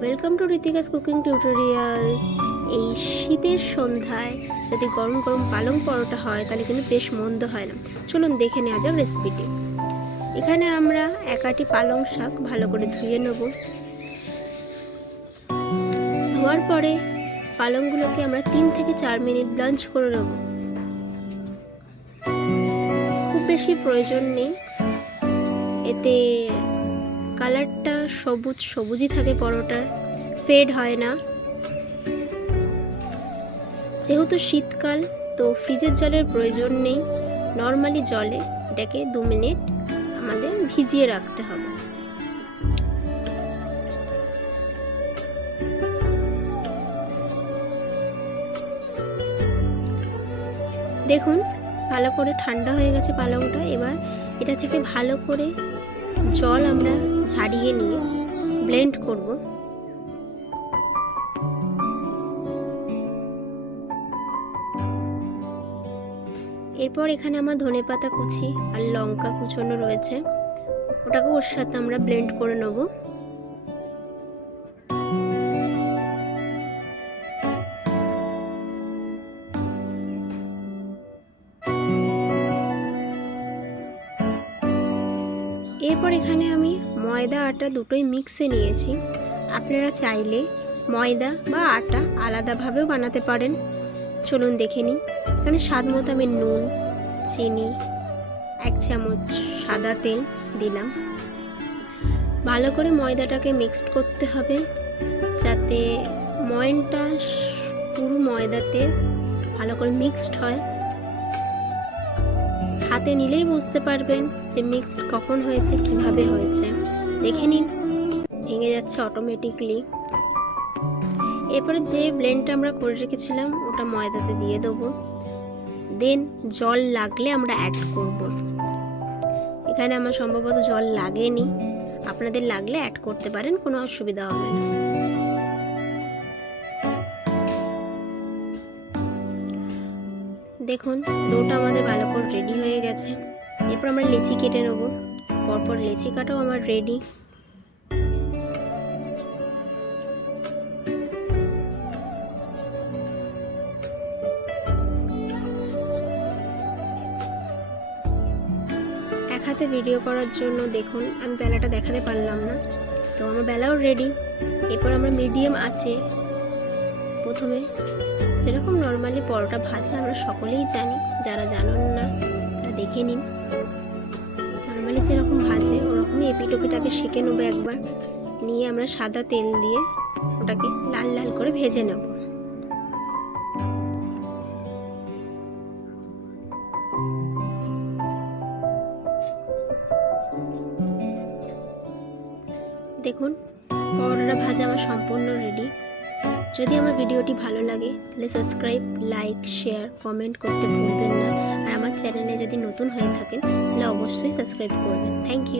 Welcome to Ritika's cooking tutorials. এই শীতের সন্ধ্যায় যদি গরম গরম পালং পরোটা হয় তাহলে কিন্তু বেশ মন্দ হয় না। চলুন দেখে নেওয়া যাক রেসিপিটি। এখানে আমরা এক আটি পালং শাক ভালো করে ধুয়ে নেব। ধোয়ার পরে পালংগুলোকে আমরা 3 থেকে 4 মিনিট ব্লাঞ্চ করে নেব। খুব বেশি প্রয়োজন নেই, এতে কালারটা সবুজই থাকে, পরোটার ফেড হয় না। যেহেতু শীতকাল তো ফ্রিজের জলের প্রয়োজন নেই, নর্মালি জলে এটাকে 2 মিনিট আমাদের ভিজিয়ে রাখতে হবে। দেখুন ভালো করে ঠান্ডা হয়ে গেছে পালংটা। এবার এটা থেকে ভালো করে জল আমরা ঝাড়িয়ে নিয়ে ব্লেন্ড করব। এরপর এখানে আমার ধনেপাতা কুচি আর লঙ্কা কুচোনো রয়েছে, ওটাকে ওর সাথে আমরা ব্লেন্ড করে নেব। এরপর এখানে আমি ময়দা আটা দুটোই মিক্সে নিয়েছি। আপনারা চাইলে ময়দা বা আটা আলাদাভাবেও বানাতে পারেন। চলুন দেখে নিই। এখানে স্বাদ মতো আমি নুন, চিনি, 1 চামচ সাদা তেল দিলাম। ভালো করে ময়দাটাকে মিক্সড করতে হবে যাতে ময়নটা পুরো ময়দাতে ভালো করে মিক্সড হয়। হাতে নিলেই বুঝতে পারবেন যে মিক্সড কখন হয়েছে, কিভাবে হয়েছে। দেখে নিন, ভেঙে যাচ্ছে অটোমেটিকলি। এরপরে যে ব্লেন্ডটা আমরা করে রেখেছিলাম ওটা ময়দাতে দিয়ে দেবো। দেন জল লাগলে আমরা অ্যাড করব। এখানে আমার সম্ভবত জল লাগেনি, আপনাদের লাগলে অ্যাড করতে পারেন, কোনো অসুবিধা হবে না। দেখুন ডোটা আমাদের ভালো করে রেডি হয়ে গেছে। এরপর আমরা লেচি কেটে নেব। পরপর লেচি কাটাও আমার রেডি। এক হাতে ভিডিও করার জন্য দেখুন আমি বেলাটা দেখাতে পারলাম না, তো আমার বেলাও রেডি। এরপর আমরা মিডিয়াম আছে প্রথমে যেরকম নর্মালি পরোটা ভাজে আমরা সকলেই জানি, যারা জানেন না তারা দেখে নিন। নর্মালি যেরকম ভাজে ওরকমই এপিটোপিটাকে সেঁকে নেবো একবার, নিয়ে আমরা সাদা তেল দিয়ে ওটাকে লাল লাল করে ভেজে নেব। দেখুন পরোটাটা ভাজা আমার সম্পূর্ণ রেডি। যদি আমার ভিডিওটি ভালো লাগে তাহলে সাবস্ক্রাইব, লাইক, শেয়ার, কমেন্ট করতে ভুলবেন না। আর আমার চ্যানেলে যদি নতুন হয়ে থাকেন তাহলে অবশ্যই সাবস্ক্রাইব করবেন। Thank you.